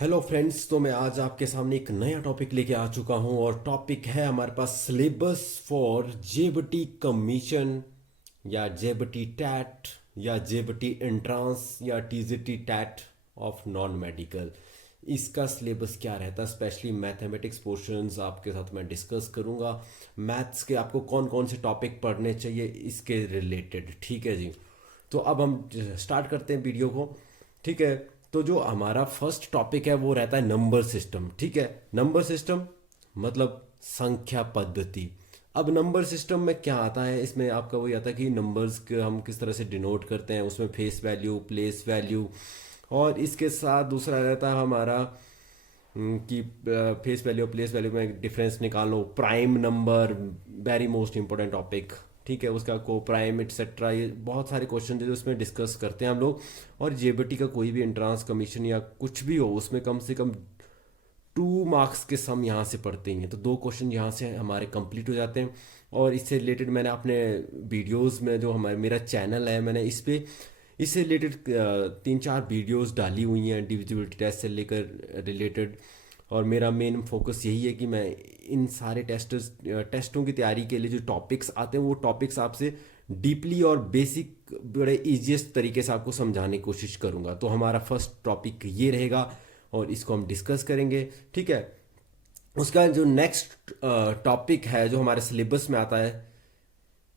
Hello friends. तो मैं आज आपके सामने एक नया टॉपिक लेके आ चुका हूं और टॉपिक है हमारे पास सिलेबस फॉर जेबटी कमीशन या जेबटी टैट या जेबटी एंट्रांस या TGT TET of non medical. इसका सिलेबस क्या रहता है, स्पेशली मैथमेटिक्स पोर्शंस आपके साथ मैं डिस्कस करूंगा। मैथ्स के आपको कौन कौन से टॉपिक पढ़ने चाहिए इसके रिलेटेड, ठीक है जी। तो अब हम स्टार्ट करते हैं वीडियो को, ठीक है। तो जो हमारा फर्स्ट टॉपिक है वो रहता है नंबर सिस्टम, ठीक है। नंबर सिस्टम मतलब संख्या पद्धति। अब नंबर सिस्टम में क्या आता है, इसमें आपका वही आता है कि नंबर्स के हम किस तरह से डिनोट करते हैं, उसमें फेस वैल्यू, प्लेस वैल्यू, और इसके साथ दूसरा रहता है हमारा कि फेस वैल्यू और प्लेस वैल्यू में डिफरेंस निकाल लो। Prime number, very most important topic, ठीक है। उसका को प्राइम एटसेट्रा, ये बहुत सारे क्वेश्चन जो उसमें डिस्कस करते हैं हम लोग। और जेबीटी का कोई भी एंट्रांस कमीशन या कुछ भी हो, उसमें कम से कम 2 मार्क्स के सम यहाँ से पढ़ते ही हैं। तो 2 क्वेश्चन यहाँ से हमारे कंप्लीट हो जाते हैं। और इससे रिलेटेड मैंने अपने वीडियोस में, जो हमारे मेरा चैनल है, मैंने इस पे इससे रिलेटेड 3-4 वीडियोस डाली हुई हैं डिविजिबिलिटी टेस्ट से लेकर रिलेटेड। और मेरा मेन फोकस यही है कि मैं इन सारे टेस्टों की तैयारी के लिए जो टॉपिक्स आते हैं वो टॉपिक्स आपसे डीपली और बेसिक बड़े इजीएस्ट तरीके से आपको समझाने की कोशिश करूँगा। तो हमारा फर्स्ट टॉपिक ये रहेगा और इसको हम डिस्कस करेंगे, ठीक है। उसका जो नेक्स्ट टॉपिक है जो हमारे सिलेबस में आता है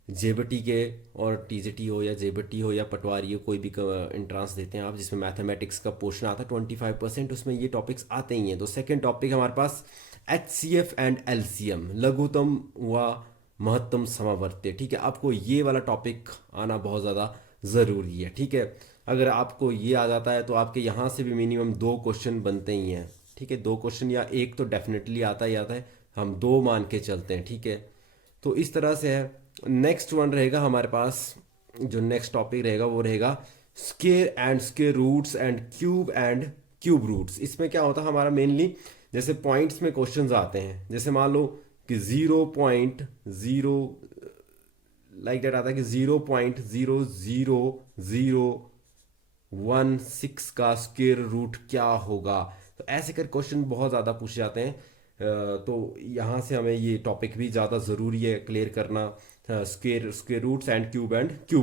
जेबटी के, और टीजीटी हो या जेबटी हो या पटवारी हो, कोई भी एंट्रांस देते हैं आप जिसमें मैथमेटिक्स का पोर्शन आता है 25%, उसमें ये टॉपिक्स आते ही हैं। तो सेकंड टॉपिक हमारे पास HCF एंड LCM, लघुत्तम व महत्तम समावर्त्य, ठीक है। आपको ये वाला टॉपिक आना बहुत ज़्यादा ज़रूरी है, ठीक है। अगर आपको ये आ जाता है तो आपके यहाँ से भी मिनिमम 2 क्वेश्चन बनते ही हैं, ठीक है। 2 क्वेश्चन या एक तो डेफिनेटली आता ही आता है, हम 2 मान के चलते हैं, ठीक है। तो इस तरह से है। नेक्स्ट वन रहेगा हमारे पास, जो नेक्स्ट टॉपिक रहेगा वो रहेगा square and square roots and cube roots. इसमें क्या होता है हमारा मेनली, जैसे पॉइंट्स में क्वेश्चंस आते हैं, जैसे मान लो कि 0.0 लाइक दैट आता है कि 0.00016 का स्क्वेयर रूट क्या होगा। तो ऐसे कर क्वेश्चन बहुत ज़्यादा पूछे जाते हैं। तो यहाँ से हमें ये टॉपिक भी ज़्यादा ज़रूरी है क्लियर करना, square square roots and cube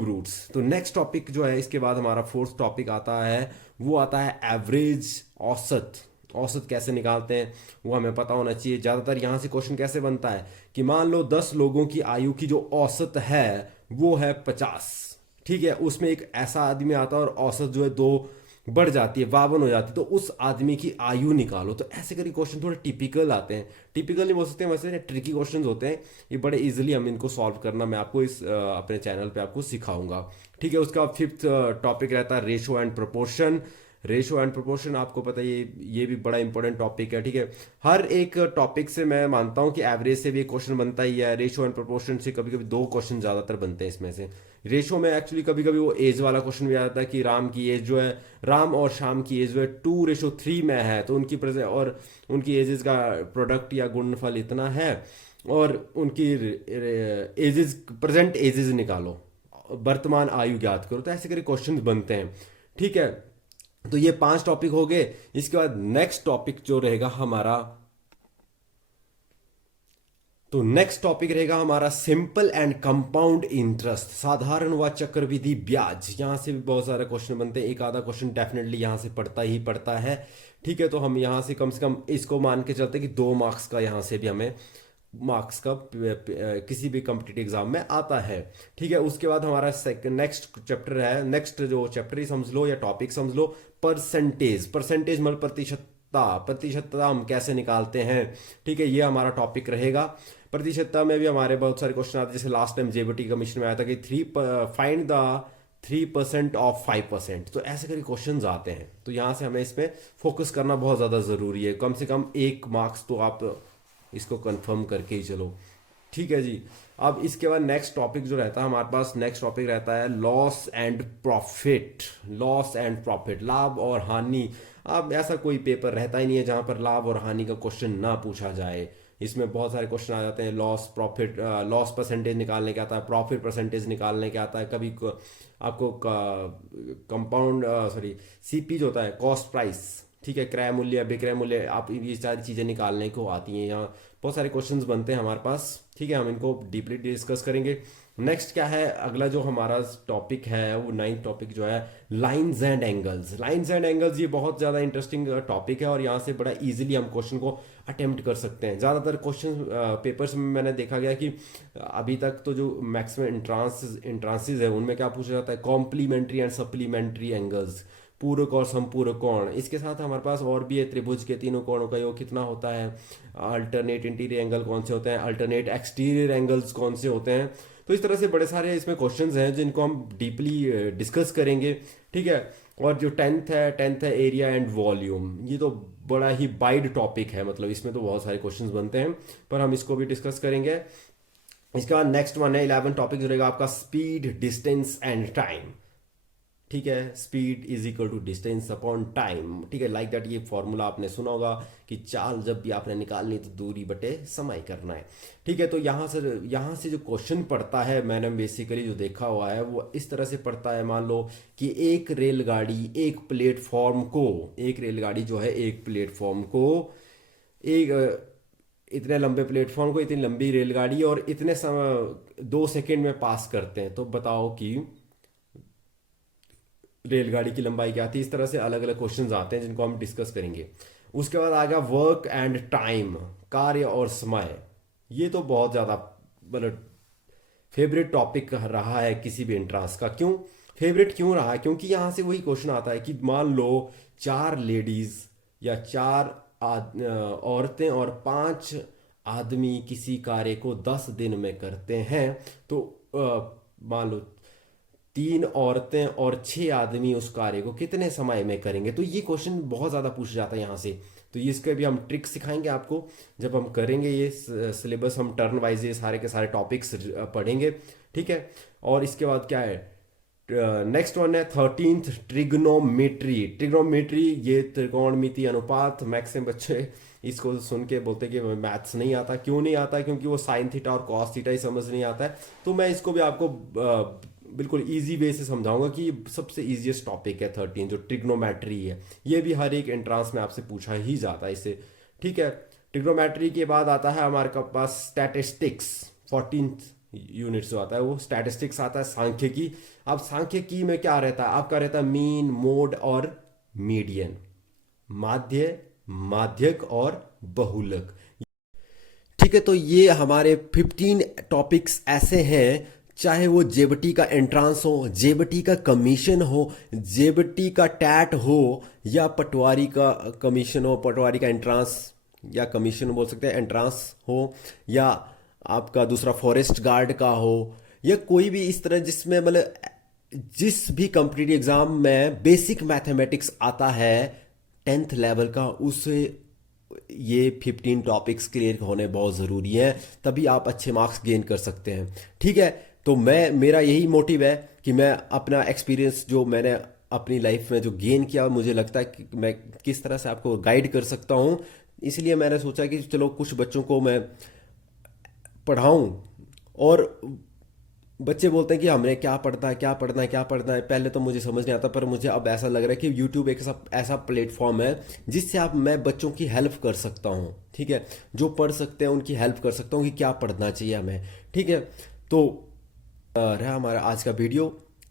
roots. तो नेक्स्ट टॉपिक जो है इसके बाद हमारा फोर्थ टॉपिक आता है, वो आता है एवरेज, औसत। औसत कैसे निकालते हैं वो हमें पता होना चाहिए। ज़्यादातर यहाँ से क्वेश्चन कैसे बनता है कि मान लो 10 लोगों की आयु की जो औसत है वो है 50, ठीक है। उसमें एक ऐसा आदमी आता है और औसत जो है 2 बढ़ जाती है, 52 हो जाती है, तो उस आदमी की आयु निकालो। तो ऐसे करके क्वेश्चन थोड़े टिपिकल आते हैं, टिपिकल नहीं बोल सकते हैं, वैसे ट्रिकी क्वेश्चंस होते हैं। ये बड़े इजीली हम इनको सॉल्व करना मैं आपको इस अपने चैनल पे आपको सिखाऊंगा, ठीक है। उसका फिफ्थ टॉपिक रहता है ratio and proportion. Ratio and proportion आपको पता है ये भी बड़ा इंपॉर्टेंट टॉपिक है, ठीक है। हर एक टॉपिक से मैं मानता हूँ कि एवरेज से भी एक क्वेश्चन बनता ही है, रेशो एंड प्रोपोर्शन से कभी कभी 2 क्वेश्चन ज़्यादातर बनते हैं इसमें से। रेशो में एक्चुअली कभी कभी वो एज वाला क्वेश्चन भी आ जाता है कि राम की एज जो है, राम और शाम की एज जो है 2:3 में है, तो उनकी प्रेजेंट और उनकी एजेस का प्रोडक्ट या गुणनफल इतना है, और उनकी एजेस, प्रेजेंट एजेस निकालो, वर्तमान आयु ज्ञात करो। तो ऐसे करके क्वेश्चन बनते हैं, ठीक है। तो ये 5 टॉपिक हो गए। इसके बाद नेक्स्ट टॉपिक जो रहेगा हमारा, तो नेक्स्ट टॉपिक रहेगा हमारा सिंपल एंड कंपाउंड इंटरेस्ट, साधारण व चक्रवृद्धि ब्याज। यहां से भी बहुत सारे क्वेश्चन बनते हैं, एक आधा क्वेश्चन डेफिनेटली यहां से पड़ता ही पड़ता है, ठीक है। तो हम यहां से कम इसको मान के चलते हैं कि 2 मार्क्स का यहां से भी हमें मार्क्स का किसी भी कॉम्पिटिटिव एग्जाम में आता है, ठीक है। उसके बाद हमारा नेक्स्ट चैप्टर है, नेक्स्ट जो चैप्टर ही समझ लो या टॉपिक समझ लो, परसेंटेज। परसेंटेज मतलब प्रतिशतता, प्रतिशतता हम कैसे निकालते हैं, ठीक है। ये हमारा टॉपिक रहेगा। प्रतिशतता में भी हमारे बहुत सारे क्वेश्चन आते हैं, जैसे लास्ट टाइम जेबीटी कमीशन में आया था कि फाइंड द 3% ऑफ 5%। तो ऐसे करके क्वेश्चन आते हैं, तो यहाँ से हमें इसमें फोकस करना बहुत ज़्यादा ज़रूरी है। कम से कम 1 मार्क्स तो आप इसको कंफर्म करके ही चलो, ठीक है जी। अब इसके बाद नेक्स्ट टॉपिक जो रहता है हमारे पास, नेक्स्ट टॉपिक रहता है loss and profit. Loss and profit, लाभ और हानि। अब ऐसा कोई पेपर रहता ही नहीं है जहां पर लाभ और हानि का क्वेश्चन ना पूछा जाए। इसमें बहुत सारे क्वेश्चन आ जाते हैं, लॉस प्रॉफिट, लॉस परसेंटेज निकालने के आता है, प्रॉफिट परसेंटेज निकालने के आता है, कभी आपको कंपाउंड, सॉरी, सीपी जो होता है, कॉस्ट प्राइस, ठीक है, क्रय मूल्य विक्रय मूल्य, आप ये सारी चीज़ें निकालने को आती हैं। यहाँ बहुत सारे क्वेश्चंस बनते हैं हमारे पास, ठीक है, हम इनको डीपली डिस्कस करेंगे। नेक्स्ट क्या है, अगला जो हमारा टॉपिक है वो 9th टॉपिक जो है lines and angles. Lines and angles ये बहुत ज़्यादा इंटरेस्टिंग टॉपिक है और यहाँ से बड़ा इजीली हम क्वेश्चन को अटेम्प्ट कर सकते हैं। ज़्यादातर क्वेश्चन पेपर्स में मैंने देखा गया कि अभी तक तो जो मैक्सिमम इंट्रांसेस है उनमें क्या पूछा जाता है, कॉम्प्लीमेंट्री एंड सप्लीमेंट्री एंगल्स, पूरक और संपूरक कोण। इसके साथ हमारे पास और भी है, त्रिभुज के तीनों कोणों का योग कितना होता है, अल्टरनेट इंटीरियर एंगल कौन से होते हैं, अल्टरनेट एक्सटीरियर एंगल्स कौन से होते हैं। तो इस तरह से बड़े सारे इसमें क्वेश्चंस हैं जिनको हम डीपली डिस्कस करेंगे, ठीक है। और जो 10th है एरिया एंड वॉल्यूम, ये तो बड़ा ही वाइड टॉपिक है, मतलब इसमें तो बहुत सारे क्वेश्चंस बनते हैं, पर हम इसको भी डिस्कस करेंगे। इसके बाद नेक्स्ट वन है 11 टॉपिक जो रहेगा आपका स्पीड, डिस्टेंस एंड टाइम, ठीक है। Speed is equal to distance upon time, ठीक है, लाइक दैट। ये फॉर्मूला आपने सुना होगा कि चाल जब भी आपने निकालनी तो दूरी बटे समय करना है, ठीक है। तो यहाँ से जो क्वेश्चन पड़ता है, मैंने बेसिकली जो देखा हुआ है वो इस तरह से पड़ता है। मान लो कि एक रेलगाड़ी एक प्लेटफॉर्म को, एक रेलगाड़ी जो है एक प्लेटफॉर्म को, एक इतने लंबे प्लेटफॉर्म को, इतनी लंबी रेलगाड़ी और इतने समय 2 सेकंड में पास करते हैं, तो बताओ कि रेलगाड़ी की लंबाई क्या थी। इस तरह से अलग अलग क्वेश्चंस आते हैं जिनको हम डिस्कस करेंगे। उसके बाद आ गया वर्क एंड टाइम, कार्य और समय। ये तो बहुत ज़्यादा मतलब फेवरेट टॉपिक रहा है किसी भी एंट्रांस का। क्यों फेवरेट क्यों रहा है, क्योंकि यहाँ से वही क्वेश्चन आता है कि मान लो 4 लेडीज या 4 औरतें और 5 आदमी किसी कार्य को 10 दिन में करते हैं, तो मान लो 3 औरतें और 6 आदमी उस कार्य को कितने समय में करेंगे। तो ये क्वेश्चन बहुत ज़्यादा पूछा जाता है यहाँ से। तो ये इसके भी हम ट्रिक सिखाएंगे आपको जब हम करेंगे ये सिलेबस, हम टर्न वाइज ये सारे के सारे टॉपिक्स पढ़ेंगे, ठीक है। और इसके बाद क्या है, नेक्स्ट वन है 13th ट्रिग्नोमेट्री। ट्रिग्नोमेट्री ये त्रिकोणमिति अनुपात। मैक्सिमम बच्चे इसको सुन के बोलते हैं कि मैथ्स नहीं आता। क्यों नहीं आता, क्योंकि वो साइन थीटा और कॉस थीटा ही समझ नहीं आता है। तो मैं इसको भी आपको बिल्कुल इजी वे से समझाऊंगा कि ये सबसे इजीएस्ट टॉपिक है 13 जो ट्रिग्नोमेट्री है। ये भी हर एक एंट्रांस में आपसे पूछा ही जाता है इससे, ठीक है। ट्रिग्नोमेट्री के बाद आता है हमारे पास स्टैटिस्टिक्स। 14th यूनिट जो आता है वो स्टैटिस्टिक्स आता है, सांख्यिकी। अब सांख्यिकी में क्या रहता है आपका, रहता है मीन, मोड और मीडियन, माध्य, माध्यक और बहुलक, ठीक है। तो ये हमारे 15 टॉपिक्स ऐसे हैं, चाहे वो जेबटी का एंट्रांस हो, जेबटी का कमीशन हो, जेबटी का टैट हो, या पटवारी का कमीशन हो, पटवारी का एंट्रांस या कमीशन बोल सकते हैं, एंट्रांस हो, या आपका दूसरा फॉरेस्ट गार्ड का हो, या कोई भी इस तरह जिसमें मतलब जिस भी कॉम्पिटिटिव एग्जाम में बेसिक मैथमेटिक्स आता है 10th लेवल का, उसे ये 15 टॉपिक्स क्लियर होने बहुत ज़रूरी है, तभी आप अच्छे मार्क्स गेन कर सकते हैं, ठीक है। तो मेरा यही मोटिव है कि मैं अपना एक्सपीरियंस जो मैंने अपनी लाइफ में जो गेन किया, मुझे लगता है कि मैं किस तरह से आपको गाइड कर सकता हूँ। इसलिए मैंने सोचा कि चलो कुछ बच्चों को मैं पढ़ाऊँ। और बच्चे बोलते हैं कि हमने क्या पढ़ना है, क्या पढ़ना है, क्या पढ़ना है। पहले तो मुझे समझ नहीं आता, पर मुझे अब ऐसा लग रहा है कि यूट्यूब एक ऐसा प्लेटफॉर्म है जिससे मैं बच्चों की हेल्प कर सकता हूँ, ठीक है। जो पढ़ सकते हैं उनकी हेल्प कर सकता हूँ कि क्या पढ़ना चाहिए हमें, ठीक है। तो रहा हमारा आज का वीडियो,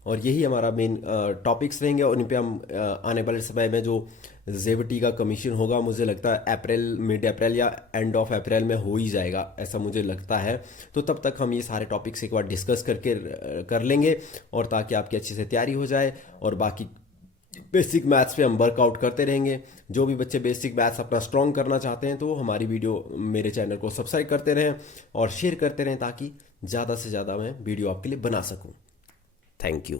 और यही हमारा मेन टॉपिक्स रहेंगे। और इन पे हम आने वाले समय में जो जेबटी का कमीशन होगा, मुझे लगता है अप्रैल, मिड अप्रैल या एंड ऑफ अप्रैल में हो ही जाएगा, ऐसा मुझे लगता है। तो तब तक हम ये सारे टॉपिक्स एक बार डिस्कस कर लेंगे, और ताकि आपकी अच्छे से तैयारी हो जाए। और बाकी बेसिक मैथ्स पे हम वर्कआउट करते रहेंगे। जो भी बच्चे बेसिक मैथ्स अपना स्ट्रॉन्ग करना चाहते हैं, तो हमारी वीडियो, मेरे चैनल को सब्सक्राइब करते रहें और शेयर करते रहें, ताकि ज़्यादा से ज़्यादा मैं वीडियो आपके लिए बना सकूँ। Thank you.